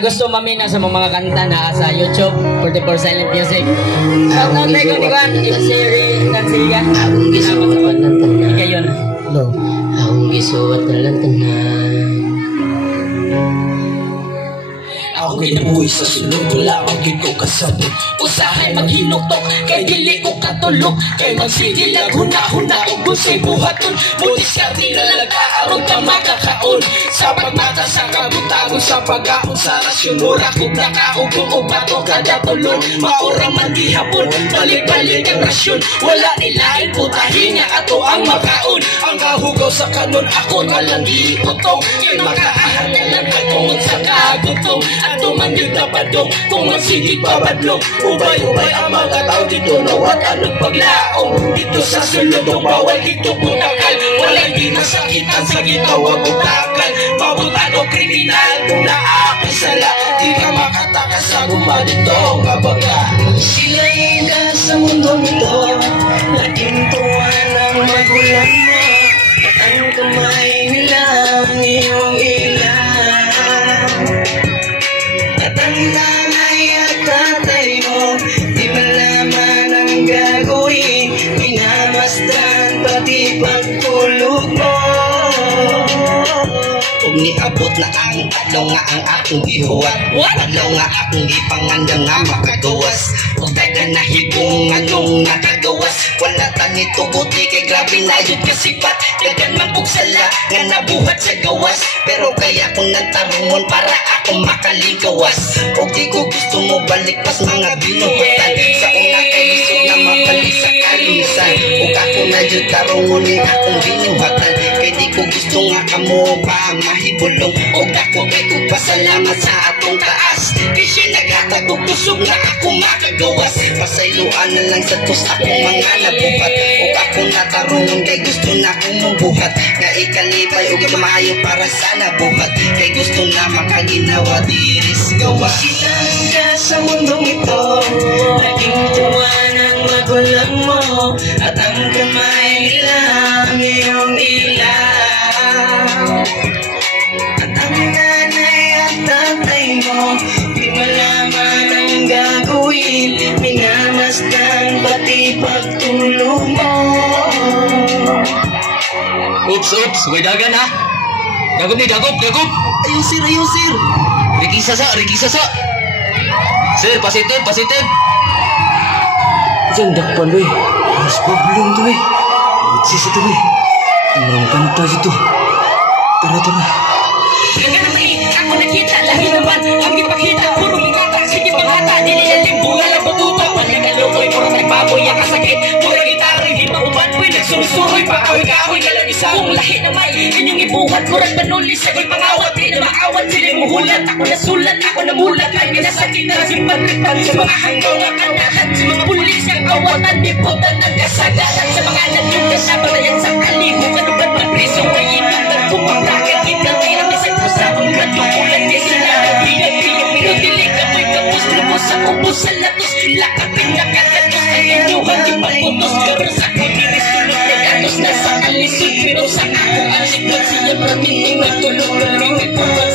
gusto mamina sa mga kanta na sa YouTube 44 Silent Music. Shout out tayo ni Juan Siri Nansiga. Akong gisuwat ng tanan. Ikayon. Hello. Akong gisuwat ng tanan. Ako ginabuhi sa sulod, wala akong gid ko kasabot. Usahay maghinuktok, kay dili ko katulog. Kay magsigil ang huna-huna o busay buhaton. Butis ka tinalaga, arog ka makakaon. Sa pagmata sa kabutagon, sa pag-aon sa rasyon. Mura kong nakaugong o bato kada tulon. Maura man di hapon, balik-balik ang rasyon. Wala nilain, putahin nga ato ang makaon. Ang kahugaw sa kanon, ako na lang iikotong. Kay makaahan na lang katungod sa kagutong. Ato man yung tapadong, kung magsigig babadlong. Ubay-ubay ang mga tao dito, nawat anong paglaong. Dito sa sulodong, bawal dito putakal. Walang di nasakitan sa ginawa butakal. Mabutan o kriminal, kung naapay sala. Di ka makatakas sa guma dito, kabaga. Sila'y dahil sa mundong ito, laging tuwan ang magulang mo. At ang kamay nila ang iyong ilan. At ang nanay at tatay mo, di malaman ang gagawin. Minamasdan pati pagtulog mo. Kung niabot na ang adlaw nga ang akong gihuwat, adlaw nga akong gipangandang nga makagawas. Kung dagan na hibong anong nakagawas, wala tangi tubuti kay grabe na yun kasipat. Dagan mapugsala nga nabuhat sa gawas, pero kaya kung nagtarungon para akong makalingkawas. O di ko gusto mo balik pas mga binuhutan, sa una kay gusto na mabalik sa kalinisan. O ako na yun tarungon ni akong binuhatan, kay di ko gusto nga kamo pa mahibulong. O ako kay kong pasalamat sa atong taas, kay siya naghatag og kusog na ako makagawas. Pasayloan na lang sa tos akong mga nabuhat. O ako natarungon kay gusto na akong mabuhat, nga ikalipay o gamayo para sa nabuhat. Kay gusto na makaginawa diris gawa. Silangga sa mundong ito, naging tuwan ang magulang mo. At ang kamay nila ang iyong ilaw. At ang nanay at tatay mo, di malaman ang gagawin. Minamasdan pati pagtulog mo. Oops, way dagan ha. Dagop ni, dagop. Ayun sir. Ricky Sasa. Sir, positive. Diyan, dakpan, boy. Mas problem to, boy. Itsis ito, boy. Ang kanta dito. Tara. Ganda naman ako nakita, lahi naman ang ipakita. Puro mikata, sige panghata. Dinilalim, bunga lang babuto. Walang kalukoy, puro nagbaboy ang kasakit. Puro gitara, hindi mauban, boy. Nagsurusuroy, paawi-kahoy, galang isa. Kung lahi naman, inyong ibuhat. Murag manulis, ako'y pangawat. Di na maawat, sila muhulat. Ako nasulat, ako namulat. Ay minasakit na simpan-ripan sa mga hanggaw na kanahan. Sa mga pulis, ang awatan, niputan, nagkasagaran. Sa mga nadyong kasabarayan sa kaliho. Kanuban man preso, ay inundan ko pagkakit. Ikalay ang isang pusakong katukulan. Di sila nagbiyak-biyak. Minutilig amoy kapos, lubos sa kubos sa latos. Lakapin na kakatos, ang inyuhan di magputos. Pero sa kudiris, tulog na gatos. Nasa kalisod, pero sa ako ang likod. Siya prating magtulog, galing nagputot.